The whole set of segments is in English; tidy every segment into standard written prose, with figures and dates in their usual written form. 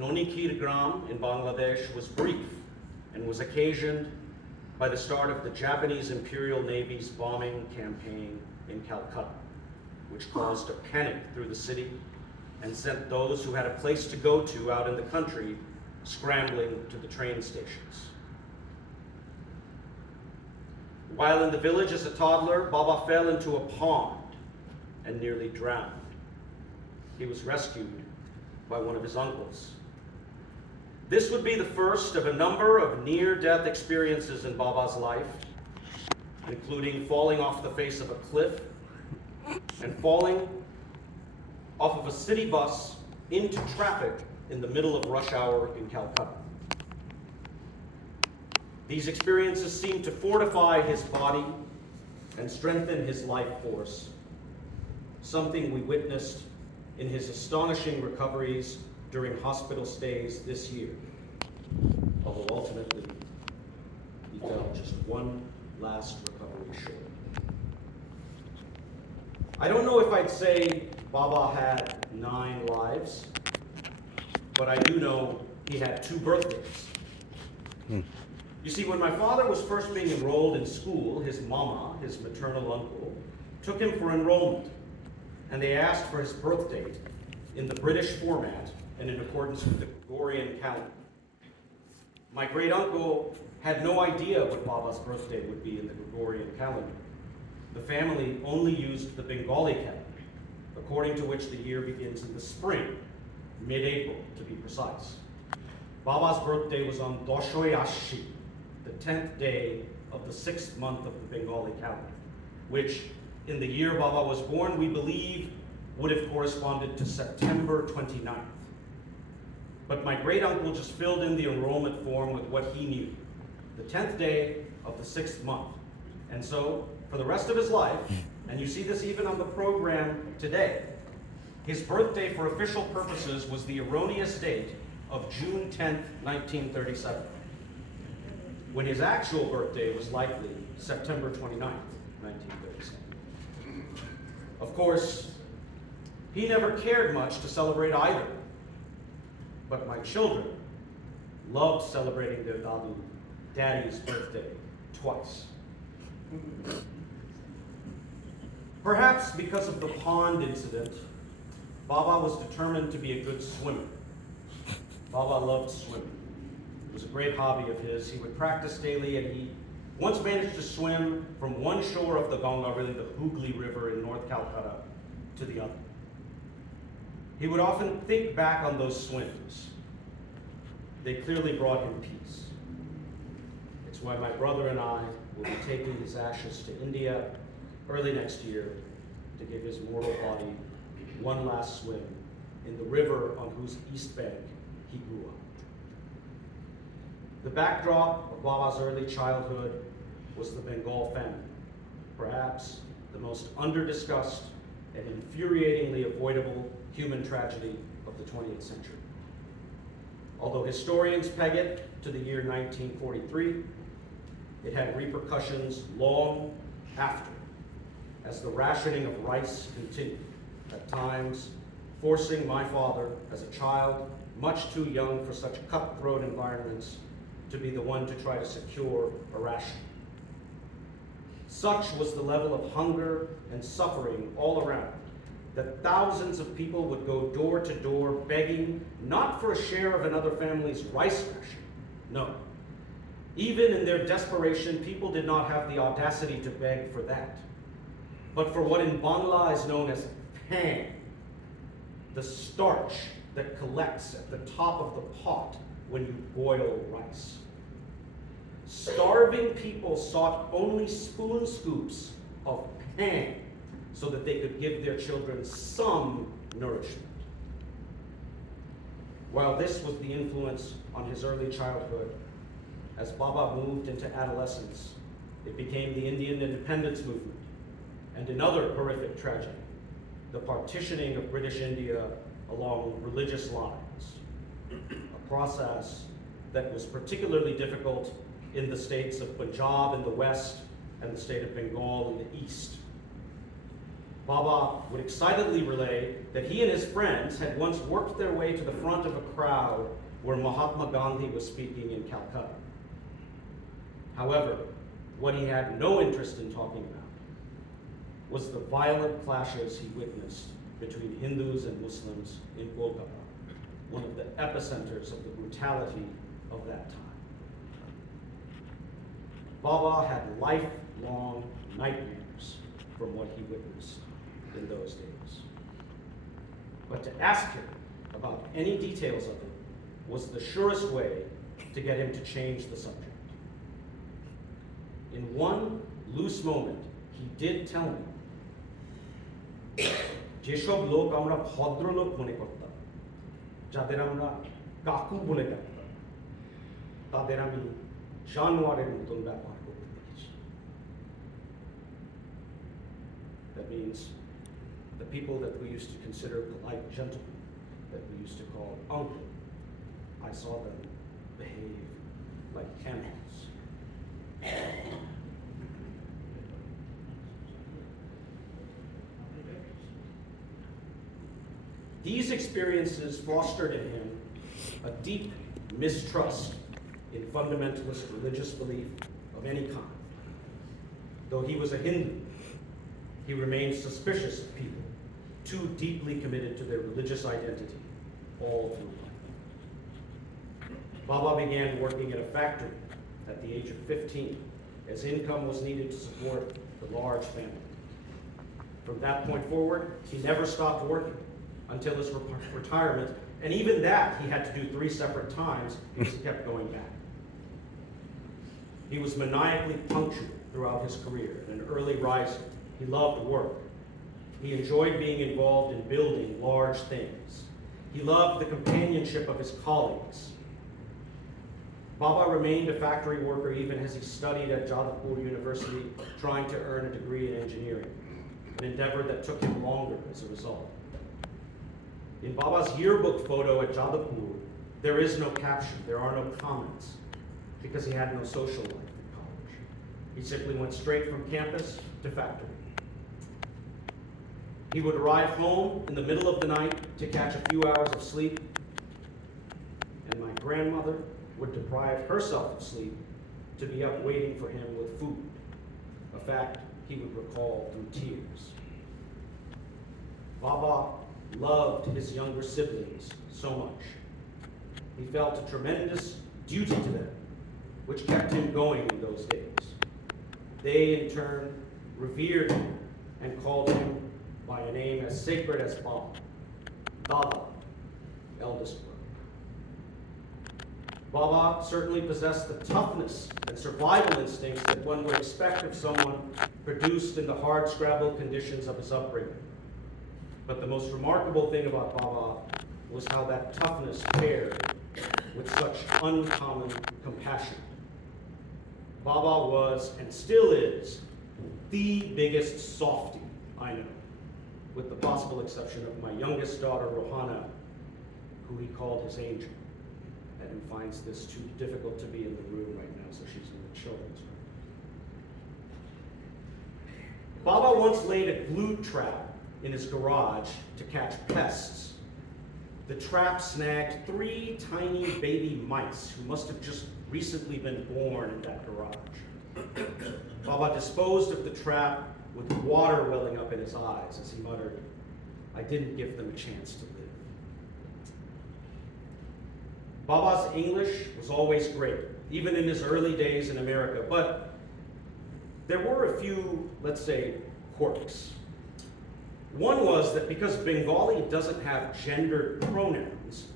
Nonikirgram in Bangladesh was brief and was occasioned by the start of the Japanese Imperial Navy's bombing campaign in Calcutta, which caused a panic through the city and sent those who had a place to go to out in the country scrambling to the train stations. While in the village as a toddler, Baba fell into a pond and nearly drowned. He was rescued by one of his uncles. This would be the first of a number of near-death experiences in Baba's life, including falling off the face of a cliff and falling off of a city bus into traffic in the middle of rush hour in Calcutta. These experiences seemed to fortify his body and strengthen his life force, something we witnessed in his astonishing recoveries during hospital stays this year, although ultimately he fell just one last recovery short. I don't know if I'd say Baba had 9 lives, but I do know he had 2 birthdays. You see, when my father was first being enrolled in school, his mama, his maternal uncle, took him for enrollment, and they asked for his birth date in the British format and in accordance with the Gregorian calendar. My great uncle had no idea what Baba's birthday would be in the Gregorian calendar. The family only used the Bengali calendar, according to which the year begins in the spring, mid-April to be precise. Baba's birthday was on Doshoi Ashi, the 10th day of the 6th month of the Bengali calendar, which in the year Baba was born, we believe would have corresponded to September 29th. But my great uncle just filled in the enrollment form with what he knew, the 10th day of the 6th month. And so, for the rest of his life, and you see this even on the program today, his birthday for official purposes was the erroneous date of June 10th, 1937, when his actual birthday was likely September 29th, 1937. Of course, he never cared much to celebrate either, but my children loved celebrating their daddy's birthday twice. Perhaps because of the pond incident, Baba was determined to be a good swimmer. Baba loved swimming. It was a great hobby of his. He would practice daily, and he once managed to swim from one shore of the Ganga, really the Hooghly River in North Calcutta, to the other. He would often think back on those swims. They clearly brought him peace. It's why my brother and I will be taking his ashes to India early next year to give his mortal body one last swim in the river on whose east bank he grew up. The backdrop of Baba's early childhood was the Bengal famine, perhaps the most under-discussed and infuriatingly avoidable human tragedy of the 20th century. Although historians peg it to the year 1943, it had repercussions long after, as the rationing of rice continued, at times forcing my father, as a child, much too young for such cutthroat environments, to be the one to try to secure a ration. Such was the level of hunger and suffering all around that thousands of people would go door to door begging not for a share of another family's rice ration. No. Even in their desperation, people did not have the audacity to beg for that, but for what in Bangla is known as pang, the starch that collects at the top of the pot when you boil rice. Starving people sought only spoon scoops of pang so that they could give their children some nourishment. While this was the influence on his early childhood, as Baba moved into adolescence, it became the Indian independence movement and another horrific tragedy, the partitioning of British India along religious lines, a process that was particularly difficult in the states of Punjab in the west and the state of Bengal in the east. Baba would excitedly relay that he and his friends had once worked their way to the front of a crowd where Mahatma Gandhi was speaking in Calcutta. However, what he had no interest in talking about was the violent clashes he witnessed between Hindus and Muslims in Kolkata, one of the epicenters of the brutality of that time. Baba had lifelong nightmares from what he witnessed in those days. But to ask him about any details of it was the surest way to get him to change the subject. In one loose moment, he did tell me, যেসব লোক আমরা ভদ্রলোক মনে করতাম, যাদের আমরা কাকু বলে ডাকতাম, তাদের আমি জানোয়ারের মতন ব্যবহার করতে দেখেছি। That means the people that we used to consider polite gentlemen, that we used to call uncle, I saw them behave like animals. These experiences fostered in him a deep mistrust in fundamentalist religious belief of any kind. Though he was a Hindu, he remained suspicious of people too deeply committed to their religious identity all through life. Baba began working at a factory at the age of 15, as income was needed to support the large family. From that point forward, he never stopped working until his retirement, and even that he had to do 3 separate times because he kept going back. He was maniacally punctual throughout his career, and an early riser. He loved work. He enjoyed being involved in building large things. He loved the companionship of his colleagues. Baba remained a factory worker even as he studied at Jadavpur University, trying to earn a degree in engineering, an endeavor that took him longer as a result. In Baba's yearbook photo at Jadavpur, there is no caption, there are no comments, because he had no social life in college. He simply went straight from campus to factory. He would arrive home in the middle of the night to catch a few hours of sleep, and my grandmother would deprive herself of sleep to be up waiting for him with food, a fact he would recall through tears. Baba loved his younger siblings so much. He felt a tremendous duty to them, which kept him going in those days. They, in turn, revered him and called him by a name as sacred as Baba, Dada, eldest brother. Baba certainly possessed the toughness and survival instincts that one would expect of someone produced in the hard-scrabble conditions of his upbringing. But the most remarkable thing about Baba was how that toughness paired with such uncommon compassion. Baba was, and still is, the biggest softie I know, with the possible exception of my youngest daughter, Rohana, who he called his angel, and who finds this too difficult to be in the room right now, so she's in the children's room. Baba once laid a glue trap in his garage to catch pests. The trap snagged 3 tiny baby mice who must have just recently been born in that garage. Baba disposed of the trap with water welling up in his eyes as he muttered, "I didn't give them a chance to live." Baba's English was always great, even in his early days in America, but there were a few, let's say, quirks. One was that because Bengali doesn't have gendered pronouns,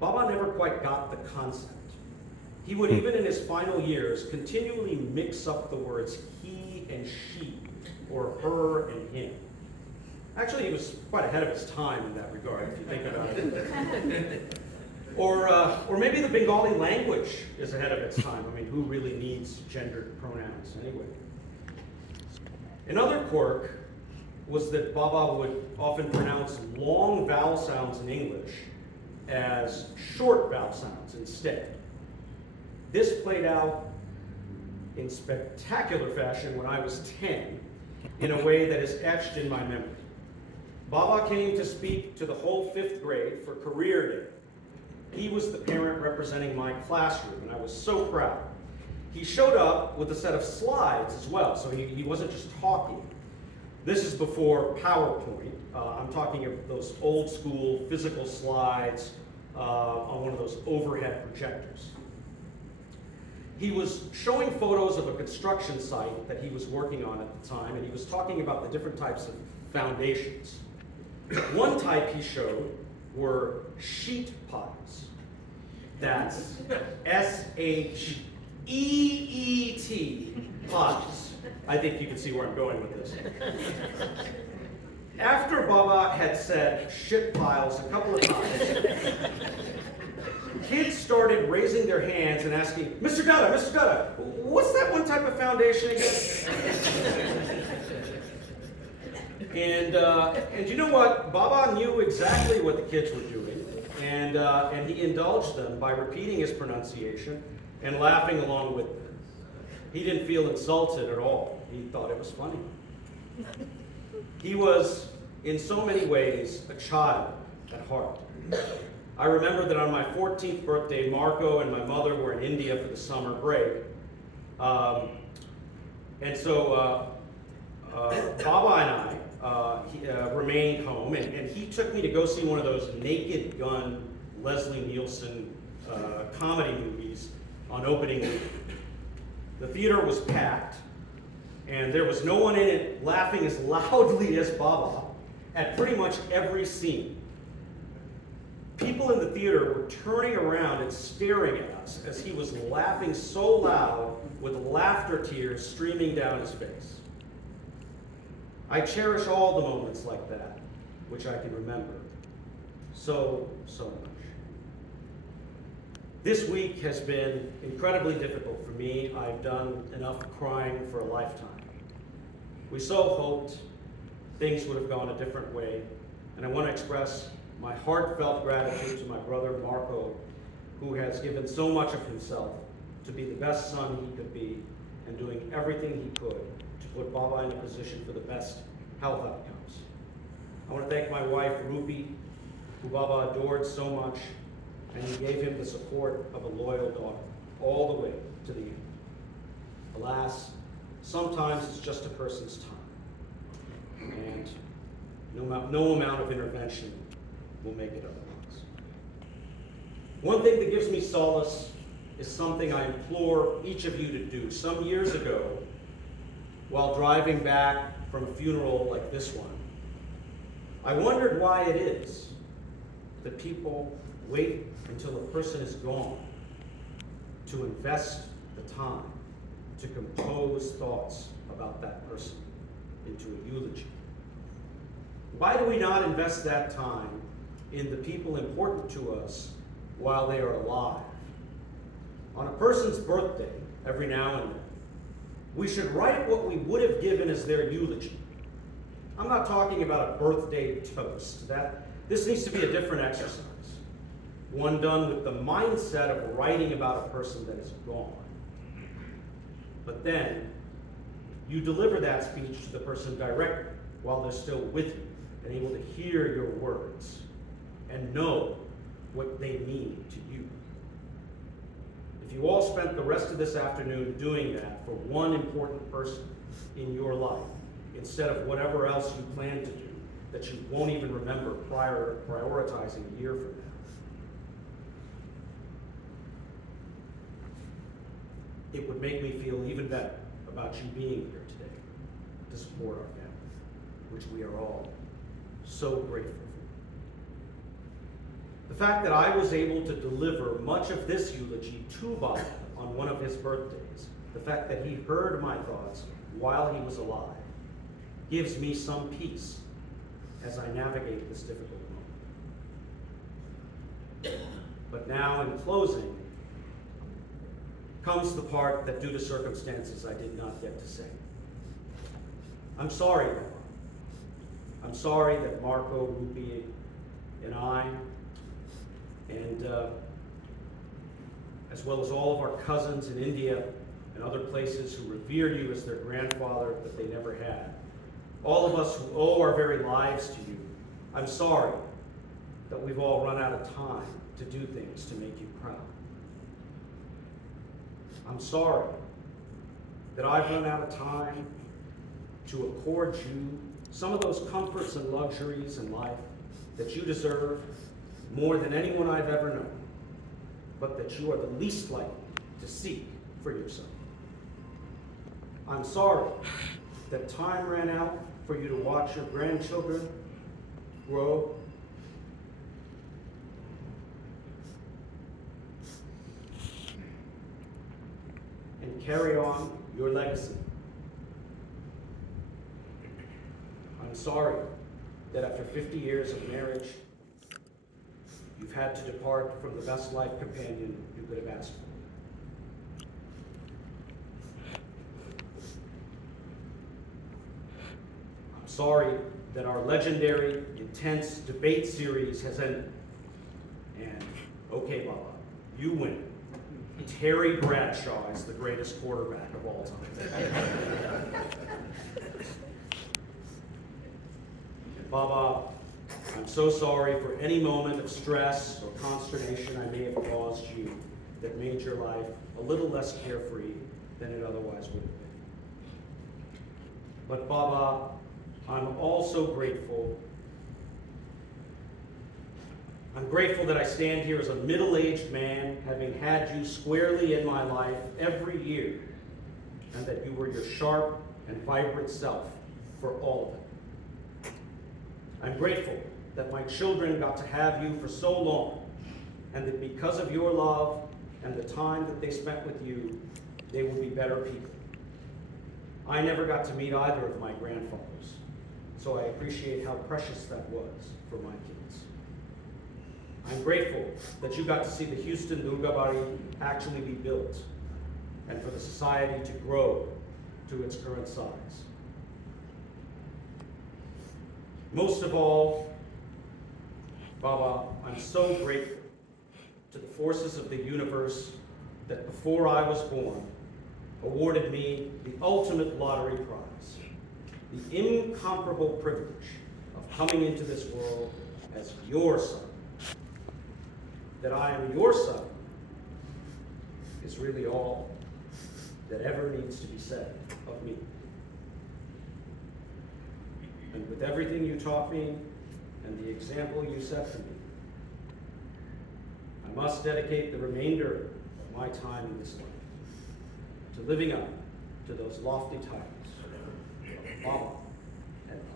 Baba never quite got the concept. He would, even in his final years, continually mix up the words he and she, or her and him. Actually, he was quite ahead of his time in that regard, if you think about it. Or maybe the Bengali language is ahead of its time. I mean, who really needs gendered pronouns anyway? Another quirk was that Baba would often pronounce long vowel sounds in English as short vowel sounds instead. This played out in spectacular fashion when I was 10 in a way that is etched in my memory. Baba came to speak to the whole 5th grade for Career Day. He was the parent representing my classroom, and I was so proud. He showed up with a set of slides as well, so he wasn't just talking. This is before PowerPoint. I'm talking of those old school physical slides on one of those overhead projectors. He was showing photos of a construction site that he was working on at the time, and he was talking about the different types of foundations. One type he showed were sheet piles. That's S-H-E-E-T piles. I think you can see where I'm going with this. After Baba had said shit piles a couple of times, kids started raising their hands and asking, Mr. Dutta, what's that one type of foundation again? And you know what? Baba knew exactly what the kids were doing, and he indulged them by repeating his pronunciation and laughing along with them. He didn't feel insulted at all. He thought it was funny. He was, in so many ways, a child at heart. I remember that on my 14th birthday, Marco and my mother were in India for the summer break. And so Baba and I remained home, and he took me to go see one of those Naked Gun Leslie Nielsen comedy movies on opening week. The theater was packed, and there was no one in it laughing as loudly as Baba at pretty much every scene. People in the theater were turning around and staring at us as he was laughing so loud with laughter tears streaming down his face. I cherish all the moments like that, which I can remember so much. This week has been incredibly difficult for me. I've done enough crying for a lifetime. We so hoped things would have gone a different way, and I want to express my heartfelt gratitude to my brother Marco, who has given so much of himself to be the best son he could be and doing everything he could to put Baba in a position for the best health outcomes. I want to thank my wife, Rupi, who Baba adored so much, and he gave him the support of a loyal daughter all the way to the end. Alas, sometimes it's just a person's time, and no amount of intervention will make it otherwise. One thing that gives me solace is something I implore each of you to do. Some years ago, while driving back from a funeral like this one, I wondered why it is that people wait until a person is gone to invest the time to compose thoughts about that person into a eulogy. Why do we not invest that time in the people important to us while they are alive? On a person's birthday, every now and then, we should write what we would have given as their eulogy. I'm not talking about a birthday toast. This needs to be a different exercise. One done with the mindset of writing about a person that is gone. But then, you deliver that speech to the person directly while they're still with you and able to hear your words and know what they mean to you. If you all spent the rest of this afternoon doing that for one important person in your life, instead of whatever else you plan to do that you won't even remember prioritizing a year from now, it would make me feel even better about you being here today to support our family, which we are all so grateful for. The fact that I was able to deliver much of this eulogy to Bob on one of his birthdays, the fact that he heard my thoughts while he was alive, gives me some peace as I navigate this difficult moment. But now, in closing, comes the part that due to circumstances I did not get to say. I'm sorry, Bob. I'm sorry that Marco, Rupi, and I, and as well as all of our cousins in India and other places who revere you as their grandfather that they never had, all of us who owe our very lives to you, I'm sorry that we've all run out of time to do things to make you proud. I'm sorry that I've run out of time to accord you some of those comforts and luxuries in life that you deserve more than anyone I've ever known, but that you are the least likely to seek for yourself. I'm sorry that time ran out for you to watch your grandchildren grow. And carry on your legacy. I'm sorry that after 50 years of marriage, you've had to depart from the best life companion you could have asked for. I'm sorry that our legendary, intense debate series has ended. And, okay, Baba, you win. Terry Bradshaw is the greatest quarterback of all time. And Baba, I'm so sorry for any moment of stress or consternation I may have caused you that made your life a little less carefree than it otherwise would have been. But Baba, I'm also grateful. I'm grateful that I stand here as a middle-aged man, having had you squarely in my life every year, and that you were your sharp and vibrant self for all of it. I'm grateful that my children got to have you for so long, and that because of your love and the time that they spent with you, they will be better people. I never got to meet either of my grandfathers, so I appreciate how precious that was for my kids. I'm grateful that you got to see the Houston Durgabari actually be built and for the society to grow to its current size. Most of all, Baba, I'm so grateful to the forces of the universe that before I was born awarded me the ultimate lottery prize, the incomparable privilege of coming into this world as your son. That I am your son is really all that ever needs to be said of me. And with everything you taught me and the example you set for me, I must dedicate the remainder of my time in this life to living up to those lofty titles of Baba and Baba.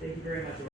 Thank you very much.